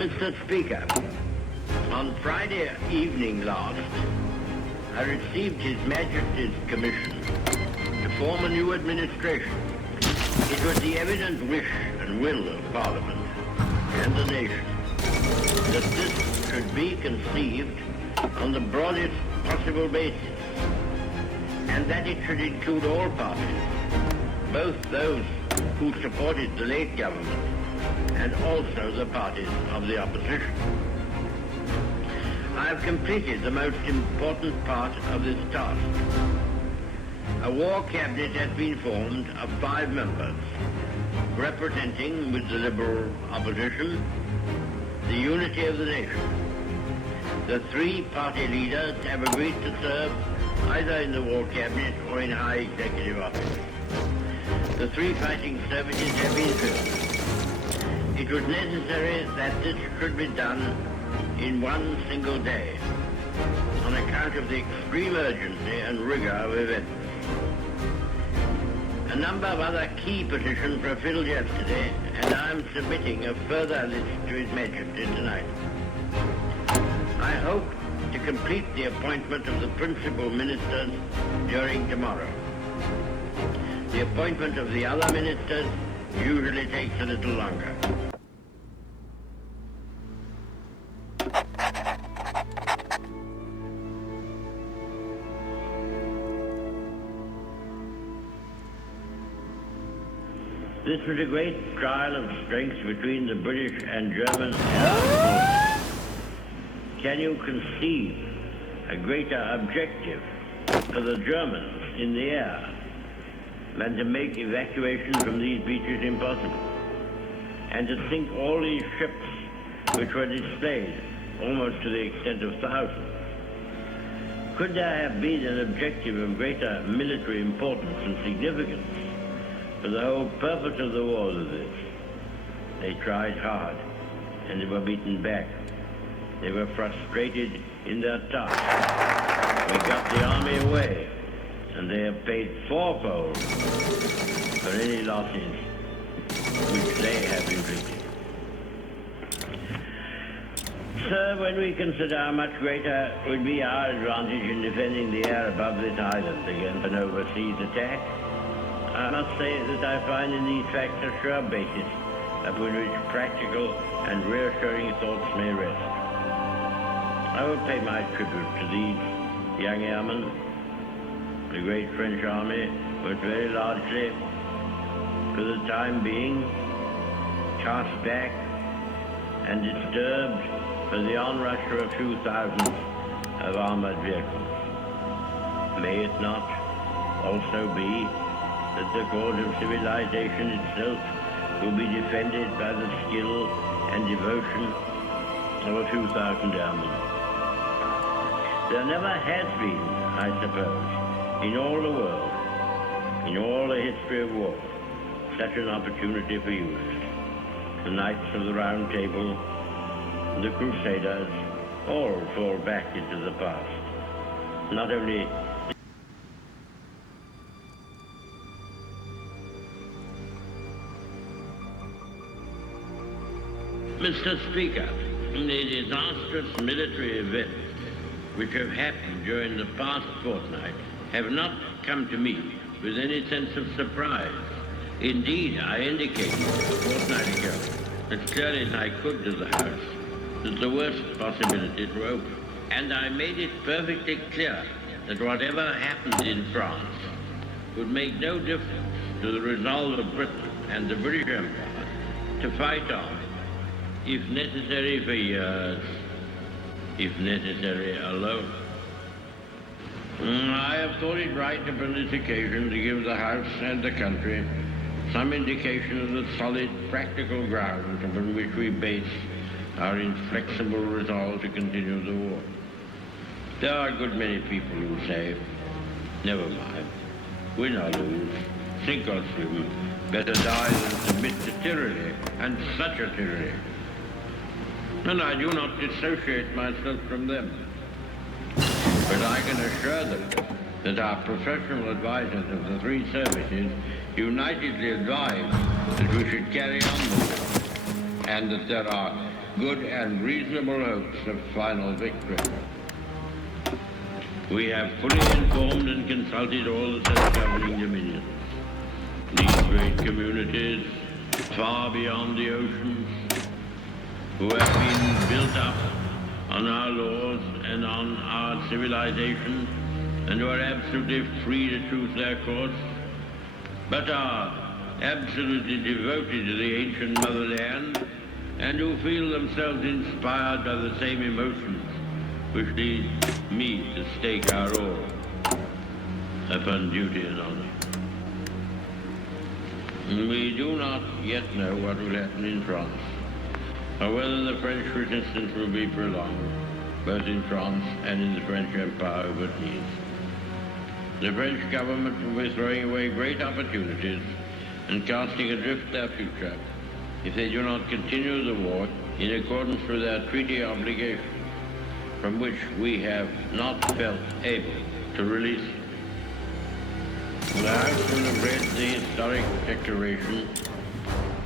Mr. Speaker, on Friday evening last, I received His Majesty's commission to form a new administration. It was the evident wish and will of Parliament and the nation that this should be conceived on the broadest possible basis, and that it should include all parties, both those who supported the late government and also the parties of the opposition. I have completed the most important part of this task. A war cabinet has been formed of 5 members, representing, with the Liberal opposition, the unity of the nation. The 3 party leaders have agreed to serve either in the war cabinet or in high executive office. The 3 fighting services have been filled. It was necessary that this should be done in one single day on account of the extreme urgency and rigor of events. A number of other key positions were filled yesterday, and I am submitting a further list to His Majesty tonight. I hope to complete the appointment of the principal ministers during tomorrow. The appointment of the other ministers usually takes a little longer. This was a great trial of strength between the British and German air forces. Can you conceive a greater objective for the Germans in the air than to make evacuation from these beaches impossible, and to sink all these ships which were displayed almost to the extent of thousands? Could there have been an objective of greater military importance and significance for the whole purpose of the war than this? They tried hard, and they were beaten back. They were frustrated in their task. We got the army away, and they have paid fourfold for any losses which they have inflicted. Sir, when we consider how much greater would be our advantage in defending the air above this island against an overseas attack, I must say that I find in these facts a sure basis upon which practical and reassuring thoughts may rest. I will pay my tribute to these young airmen. The great French army was very largely, for the time being, cast back and disturbed for the onrush of a few thousands of armored vehicles. May it not also be that the cause of civilization itself will be defended by the skill and devotion of a few thousand airmen? There never has been, I suppose, in all the world, in all the history of war, such an opportunity for use. The Knights of the Round Table, the Crusaders, all fall back into the past. Not only Mr. Speaker, the disastrous military events which have happened during the past fortnight have not come to me with any sense of surprise. Indeed, I indicated a fortnight ago, as clearly as I could to the House, that the worst possibilities were open. And I made it perfectly clear that whatever happened in France would make no difference to the resolve of Britain and the British Empire to fight on, if necessary for years, if necessary alone. I have thought it right upon this occasion to give the House and the country some indication of the solid, practical grounds upon which we base our inflexible resolve to continue the war. There are a good many people who say, never mind, win or lose, sink or swim, better die than submit to tyranny, and such a tyranny. And I do not dissociate myself from them. But I can assure them that our professional advisors of the 3 services unitedly advise that we should carry on the war and that there are good and reasonable hopes of final victory. We have fully informed and consulted all the self-governing dominions. These great communities, far beyond the oceans, who have been built up on our laws and on our civilization, and who are absolutely free to choose their course, but are absolutely devoted to the ancient motherland, and who feel themselves inspired by the same emotions which lead me to stake our all upon duty and honor. We do not yet know what will happen in France, or whether the French resistance will be prolonged, both in France and in the French Empire over it needs. The French government will be throwing away great opportunities and casting adrift their future if they do not continue the war in accordance with their treaty obligations, from which we have not felt able to release them. The House will have read the historic declaration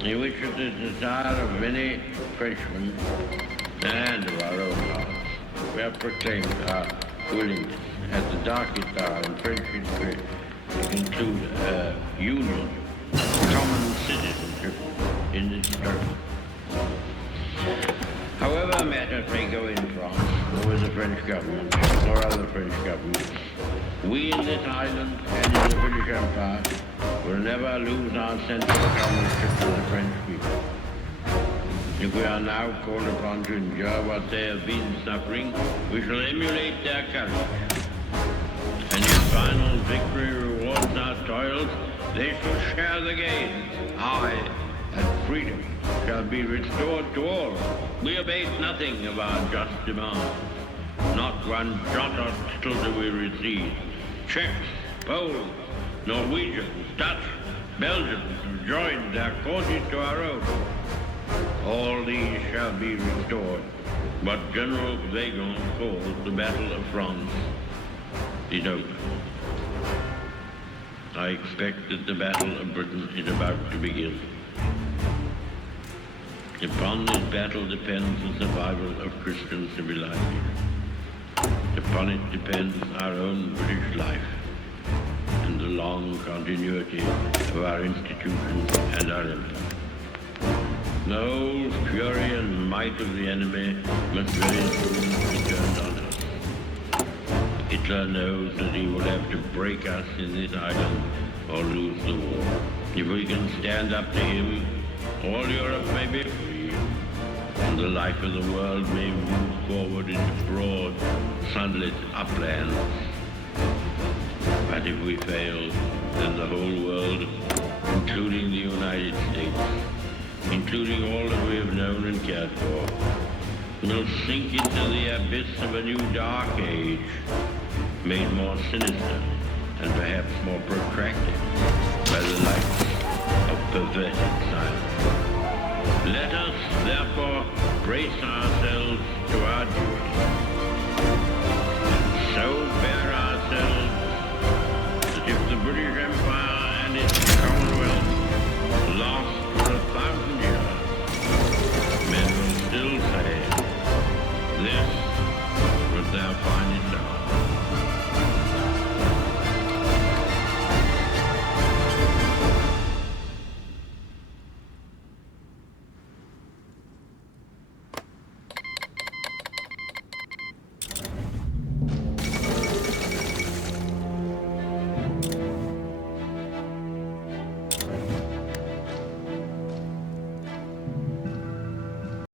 in which it is the desire of many Frenchmen and of our own hearts we have proclaimed our willingness at the darkest hour in French history to conclude a union, common citizenship in this struggle. However matters may go in France, or with the French government, or other French governments, we in this island and in the British Empire will never lose our sense of comradeship with the French people. If we are now called upon to endure what they have been suffering, we shall emulate their courage. And if final victory rewards our toils, they shall share the gains. Aye, and freedom shall be restored to all. We abate nothing of our just demands. Not one jot or tittle do we recede. Czechs, Poles, Norwegians, Dutch, Belgians have joined their causes to our own. All these shall be restored. What General Weygand calls the Battle of France is over. I expect that the Battle of Britain is about to begin. Upon this battle depends the survival of Christian civilization. Upon it depends our own British life and the long continuity of our institutions and our empire. The whole fury and might of the enemy must very soon be turned on us. Hitler knows that he will have to break us in this island or lose the war. If we can stand up to him, all Europe may be free, and the life of the world may move forward into broad, sunlit uplands. But if we fail, then the whole world, including the United States, including all that we have known and cared for, will sink into the abyss of a new dark age, made more sinister and perhaps more protracted by the lights of perverted science. Let us, therefore, brace ourselves to our duty, and so bear ourselves that if the British Empire and its Commonwealth last for 1,000 years, men will still say, this was their finest hour.